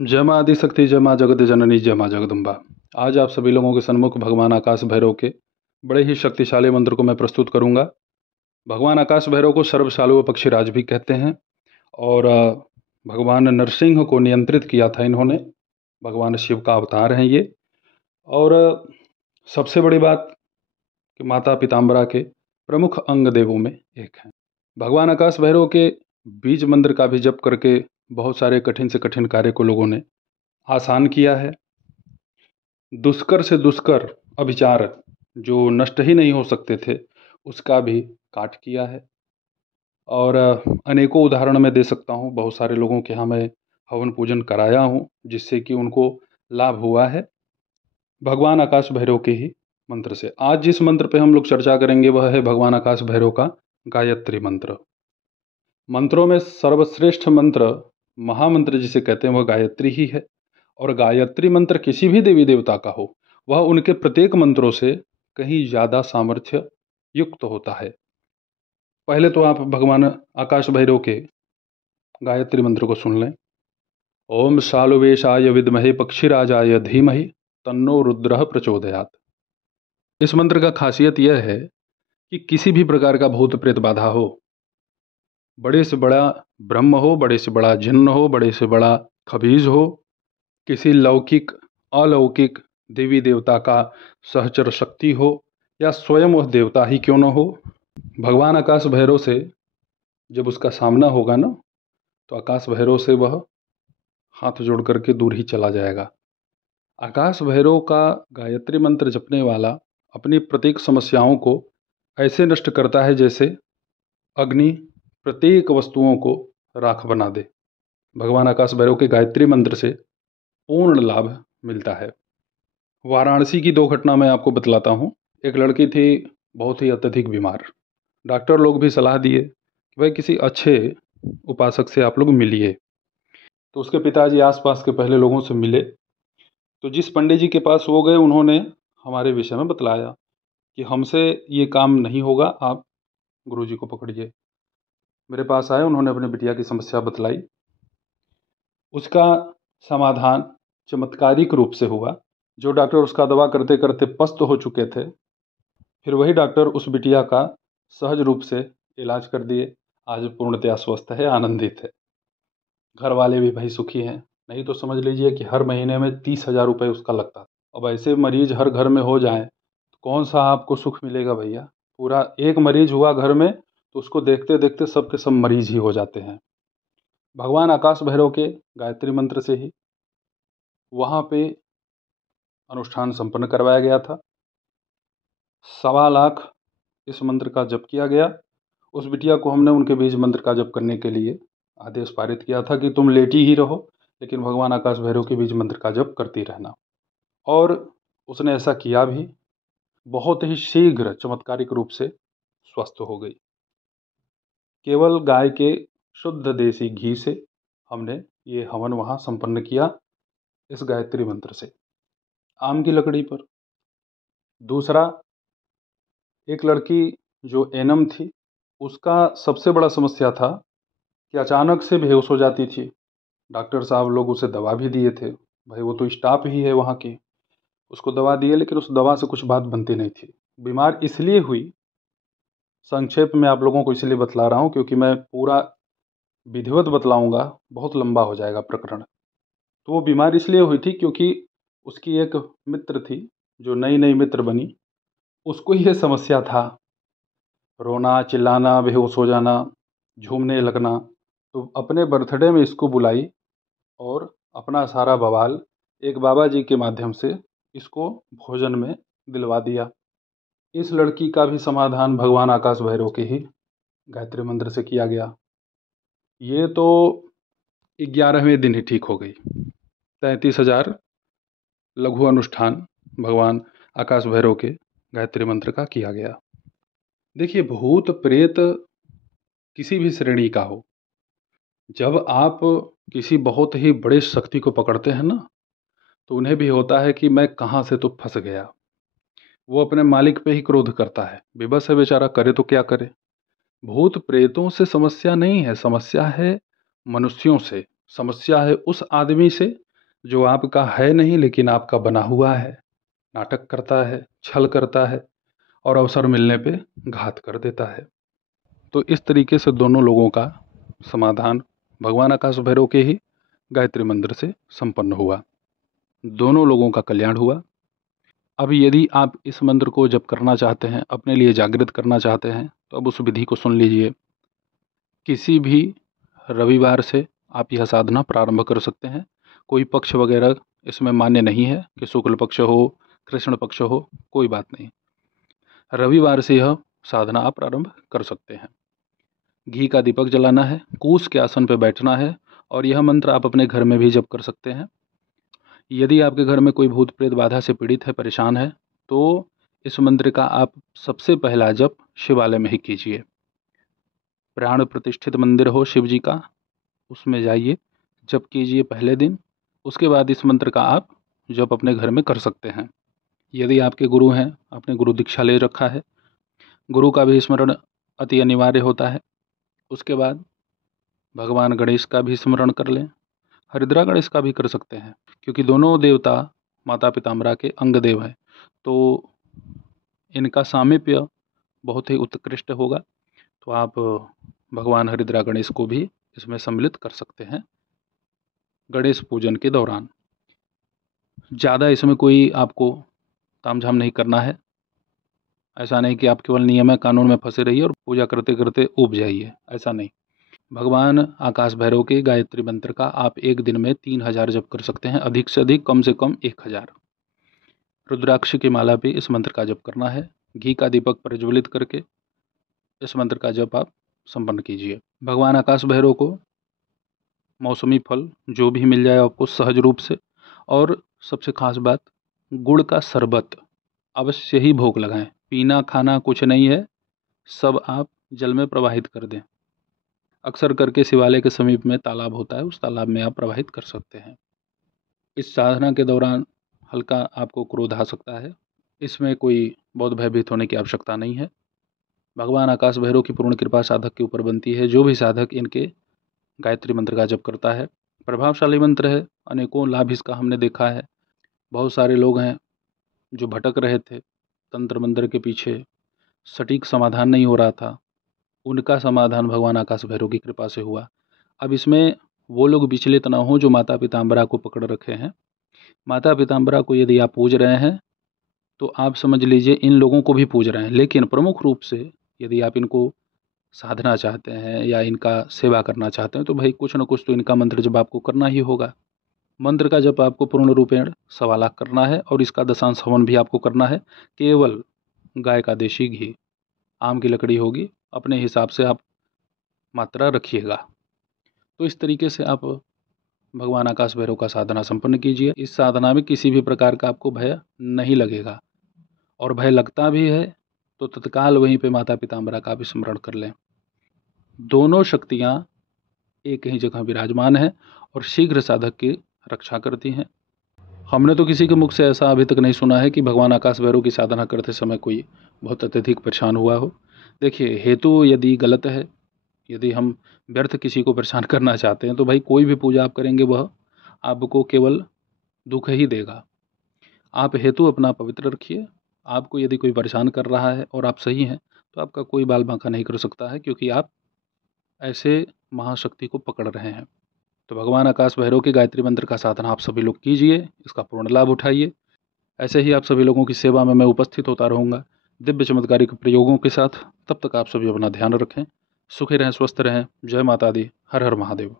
जय माँ आदिशक्ति, जय माँ जगत जननी, जय माँ जगदम्बा। आज आप सभी लोगों के सन्मुख भगवान आकाश भैरव के बड़े ही शक्तिशाली मंत्र को मैं प्रस्तुत करूंगा। भगवान आकाश भैरव को सर्वशालु पक्षीराज भी कहते हैं और भगवान नरसिंह को नियंत्रित किया था इन्होंने। भगवान शिव का अवतार हैं ये। और सबसे बड़ी बात कि माता पीताम्बरा के प्रमुख अंग देवों में एक हैं। भगवान आकाश भैरव के बीज मंत्र का भी जप करके बहुत सारे कठिन से कठिन कार्य को लोगों ने आसान किया है। दुष्कर से दुष्कर अभिचार जो नष्ट ही नहीं हो सकते थे, उसका भी काट किया है। और अनेकों उदाहरण मैं दे सकता हूँ। बहुत सारे लोगों के यहाँ मैं हवन पूजन कराया हूँ, जिससे कि उनको लाभ हुआ है भगवान आकाश भैरव के ही मंत्र से। आज जिस मंत्र पे हम लोग चर्चा करेंगे वह है भगवान आकाश भैरव का गायत्री मंत्र। मंत्रों में सर्वश्रेष्ठ मंत्र, महामंत्र जिसे कहते हैं, वह गायत्री ही है। और गायत्री मंत्र किसी भी देवी देवता का हो, वह उनके प्रत्येक मंत्रों से कहीं ज़्यादा सामर्थ्य युक्त होता है। पहले तो आप भगवान आकाश भैरव के गायत्री मंत्र को सुन लें। ओम शालुवेशाय विद्महे पक्षीराजाय धीमहि तन्नो रुद्रः प्रचोदयात्। इस मंत्र का खासियत यह है कि किसी भी प्रकार का भूत प्रेत बाधा हो, बड़े से बड़ा ब्रह्म हो, बड़े से बड़ा जिन्न हो, बड़े से बड़ा खबीज हो, किसी लौकिक अलौकिक देवी देवता का सहचर शक्ति हो, या स्वयं वह देवता ही क्यों न हो, भगवान आकाश भैरव से जब उसका सामना होगा ना, तो आकाश भैरव से वह हाथ जोड़ करके दूर ही चला जाएगा। आकाश भैरव का गायत्री मंत्र जपने वाला अपनी प्रत्येक समस्याओं को ऐसे नष्ट करता है जैसे अग्नि प्रत्येक वस्तुओं को राख बना दे। भगवान आकाश भैरव के गायत्री मंत्र से पूर्ण लाभ मिलता है। वाराणसी की 2 घटना मैं आपको बतलाता हूँ। एक लड़की थी बहुत ही अत्यधिक बीमार। डॉक्टर लोग भी सलाह दिए कि भाई किसी अच्छे उपासक से आप लोग मिलिए। तो उसके पिताजी आसपास के पहले लोगों से मिले। तो जिस पंडित जी के पास वो गए, उन्होंने हमारे विषय में बतलाया कि हमसे ये काम नहीं होगा, आप गुरुजी को पकड़िए। मेरे पास आए, उन्होंने अपने बिटिया की समस्या बतलाई। उसका समाधान चमत्कारिक रूप से हुआ। जो डॉक्टर उसका दवा करते करते पस्त हो चुके थे, फिर वही डॉक्टर उस बिटिया का सहज रूप से इलाज कर दिए। आज पूर्णतया स्वस्थ है, आनंदित है। घर वाले भी भाई सुखी हैं। नहीं तो समझ लीजिए कि हर महीने में 30,000 रुपये उसका लगता। अब ऐसे मरीज हर घर में हो जाएं तो कौन सा आपको सुख मिलेगा भैया। पूरा एक मरीज हुआ घर में तो उसको देखते देखते सब के सब मरीज ही हो जाते हैं। भगवान आकाश भैरव के गायत्री मंत्र से ही वहाँ पे अनुष्ठान संपन्न करवाया गया था। 1.25 लाख इस मंत्र का जप किया गया। उस बिटिया को हमने उनके बीज मंत्र का जप करने के लिए आदेश पारित किया था कि तुम लेटी ही रहो, लेकिन भगवान आकाश भैरव के बीज मंत्र का जप करती रहना। और उसने ऐसा किया भी। बहुत ही शीघ्र चमत्कारिक रूप से स्वस्थ हो गई। केवल गाय के शुद्ध देसी घी से हमने ये हवन वहाँ संपन्न किया इस गायत्री मंत्र से, आम की लकड़ी पर। दूसरा, एक लड़की जो एनम थी, उसका सबसे बड़ा समस्या था कि अचानक से बेहोश हो जाती थी। डॉक्टर साहब लोग उसे दवा भी दिए थे, भाई वो तो स्टाफ ही है वहाँ की। उसको दवा दिए, लेकिन उस दवा से कुछ बात बनती नहीं थी। बीमार इसलिए हुई, संक्षेप में आप लोगों को इसलिए बतला रहा हूँ क्योंकि मैं पूरा विधिवत बतलाऊंगा, बहुत लंबा हो जाएगा प्रकरण। तो वो बीमार इसलिए हुई थी क्योंकि उसकी एक मित्र थी जो नई नई मित्र बनी। उसको ये समस्या था, रोना चिल्लाना, बेहोश हो जाना, झूमने लगना। तो अपने बर्थडे में इसको बुलाई और अपना सारा बवाल एक बाबा जी के माध्यम से इसको भोजन में दिलवा दिया। इस लड़की का भी समाधान भगवान आकाश भैरव के ही गायत्री मंत्र से किया गया। ये तो 11वें दिन ही ठीक हो गई। 33,000 लघु अनुष्ठान भगवान आकाश भैरव के गायत्री मंत्र का किया गया। देखिए, भूत प्रेत किसी भी श्रेणी का हो, जब आप किसी बहुत ही बड़े शक्ति को पकड़ते हैं ना, तो उन्हें भी होता है कि मैं कहाँ से तो फंस गया। वो अपने मालिक पे ही क्रोध करता है। बेबस है बेचारा, करे तो क्या करे। भूत प्रेतों से समस्या नहीं है, समस्या है मनुष्यों से। समस्या है उस आदमी से जो आपका है नहीं लेकिन आपका बना हुआ है, नाटक करता है, छल करता है और अवसर मिलने पे घात कर देता है। तो इस तरीके से दोनों लोगों का समाधान भगवान आकाश भैरव के ही गायत्री मंत्र से संपन्न हुआ। दोनों लोगों का कल्याण हुआ। अब यदि आप इस मंत्र को जप करना चाहते हैं, अपने लिए जागृत करना चाहते हैं, तो अब उस विधि को सुन लीजिए। किसी भी रविवार से आप यह साधना प्रारंभ कर सकते हैं। कोई पक्ष वगैरह इसमें मान्य नहीं है कि शुक्ल पक्ष हो, कृष्ण पक्ष हो, कोई बात नहीं। रविवार से यह साधना आप प्रारंभ कर सकते हैं। घी का दीपक जलाना है, कूस के आसन पर बैठना है और यह मंत्र आप अपने घर में भी जप कर सकते हैं। यदि आपके घर में कोई भूत प्रेत बाधा से पीड़ित है, परेशान है, तो इस मंत्र का आप सबसे पहला जप शिवालय में ही कीजिए। प्राण प्रतिष्ठित मंदिर हो शिव जी का, उसमें जाइए, जप कीजिए पहले दिन। उसके बाद इस मंत्र का आप जप अपने घर में कर सकते हैं। यदि आपके गुरु हैं, आपने गुरु दीक्षा ले रखा है, गुरु का भी स्मरण अति अनिवार्य होता है। उसके बाद भगवान गणेश का भी स्मरण कर लें, हरिद्रा गणेश का भी कर सकते हैं, क्योंकि दोनों देवता माता पिताम्बरा के अंग देव हैं, तो इनका सामीप्य बहुत ही उत्कृष्ट होगा। तो आप भगवान हरिद्रा गणेश को भी इसमें सम्मिलित कर सकते हैं गणेश पूजन के दौरान। ज़्यादा इसमें कोई आपको तामझाम नहीं करना है। ऐसा नहीं कि आप केवल नियम कानून में फंसे रहिए और पूजा करते करते ऊब जाइए, ऐसा नहीं। भगवान आकाश भैरव के गायत्री मंत्र का आप एक दिन में 3000 जप कर सकते हैं, अधिक से अधिक, कम से कम 1000। रुद्राक्ष की माला पे इस मंत्र का जप करना है। घी का दीपक प्रज्वलित करके इस मंत्र का जप आप संपन्न कीजिए। भगवान आकाश भैरव को मौसमी फल जो भी मिल जाए आपको सहज रूप से, और सबसे खास बात, गुड़ का शरबत अवश्य ही भोग लगाएं। पीना खाना कुछ नहीं है, सब आप जल में प्रवाहित कर दें। अक्सर करके शिवालय के समीप में तालाब होता है, उस तालाब में आप प्रवाहित कर सकते हैं। इस साधना के दौरान हल्का आपको क्रोध आ सकता है, इसमें कोई बहुत भयभीत होने की आवश्यकता नहीं है। भगवान आकाश भैरव की पूर्ण कृपा साधक के ऊपर बनती है। जो भी साधक इनके गायत्री मंत्र का जप करता है, प्रभावशाली मंत्र है, अनेकों लाभ इसका हमने देखा है। बहुत सारे लोग हैं जो भटक रहे थे तंत्र मंत्र के पीछे, सटीक समाधान नहीं हो रहा था, उनका समाधान भगवान आकाश भैरव की कृपा से हुआ। अब इसमें वो लोग विचलित ना हो जो माता पिताम्बरा को पकड़ रखे हैं। माता पिताम्बरा को यदि आप पूज रहे हैं तो आप समझ लीजिए इन लोगों को भी पूज रहे हैं, लेकिन प्रमुख रूप से यदि आप इनको साधना चाहते हैं या इनका सेवा करना चाहते हैं तो भाई कुछ न कुछ तो इनका मंत्र जब आपको करना ही होगा। मंत्र का जप आपको पूर्ण रूपेण 1.25 लाख करना है और इसका दशांश हवन भी आपको करना है। केवल गाय का देशी घी, आम की लकड़ी होगी, अपने हिसाब से आप मात्रा रखिएगा। तो इस तरीके से आप भगवान आकाश भैरव का साधना संपन्न कीजिए। इस साधना में किसी भी प्रकार का आपको भय नहीं लगेगा, और भय लगता भी है तो तत्काल वहीं पे माता पिताम्बरा का भी स्मरण कर लें। दोनों शक्तियाँ एक ही जगह विराजमान है और शीघ्र साधक की रक्षा करती हैं। हमने तो किसी के मुख से ऐसा अभी तक नहीं सुना है कि भगवान आकाश भैरव की साधना करते समय कोई बहुत अत्यधिक परेशान हुआ हो। देखिए, हेतु यदि गलत है, यदि हम व्यर्थ किसी को परेशान करना चाहते हैं तो भाई कोई भी पूजा आप करेंगे वह आपको केवल दुख ही देगा। आप हेतु अपना पवित्र रखिए। आपको यदि कोई परेशान कर रहा है और आप सही हैं तो आपका कोई बाल बांका नहीं कर सकता है, क्योंकि आप ऐसे महाशक्ति को पकड़ रहे हैं। तो भगवान आकाश भैरव के गायत्री मंत्र का साधना आप सभी लोग कीजिए, इसका पूर्ण लाभ उठाइए। ऐसे ही आप सभी लोगों की सेवा में मैं उपस्थित होता रहूँगा दिव्य चमत्कारिक प्रयोगों के साथ। तब तक आप सभी अपना ध्यान रखें, सुखी रहें, स्वस्थ रहें। जय माता दी, हर हर महादेव।